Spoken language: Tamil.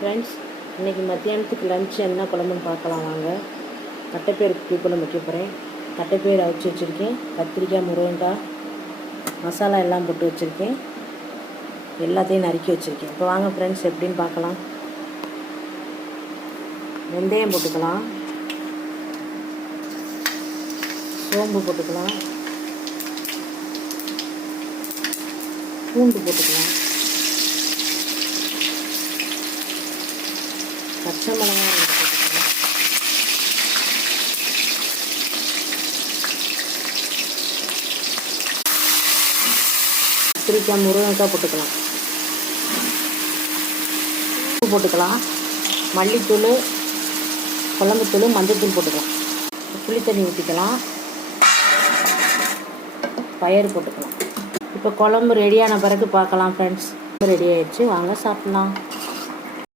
ஃப்ரெண்ட்ஸ், இன்றைக்கி மத்தியானத்துக்கு லஞ்ச் என்ன குழம்புன்னு பார்க்கலாம் வாங்க. தட்டைப்பயிறு புளிக்குழம்பு வைக்க போகிறேன். தட்டைப்பயிறு அவிச்சு வச்சுருக்கேன். கத்திரிக்காய், முருங்கைக்காய், மசாலா எல்லாம் போட்டு வச்சுருக்கேன். எல்லாத்தையும் நறுக்கி வச்சுருக்கேன். இப்போ வாங்க ஃப்ரெண்ட்ஸ் எப்படின்னு பார்க்கலாம். வெந்தயம் போட்டுக்கலாம், சோம்பு போட்டுக்கலாம், பூண்டு போட்டுக்கலாம், பச்சை மிளகாய் 2 போட்டுக்கலாம், கத்திரிக்காய், முருங்கைக்காய் போட்டுக்கலாம், உப்பு போட்டுக்கலாம், மல்லித்தூள், குழம்புத்தூள், மஞ்சள்தூள் போட்டுக்கலாம், புளி தண்ணி ஊற்றிக்கலாம், பயறு போட்டுக்கலாம். இப்போ குழம்பு ரெடியான பிறகு பார்க்கலாம் ஃப்ரெண்ட்ஸ். ரெடி ஆயிடுச்சு, வாங்க சாப்பிட்லாம்.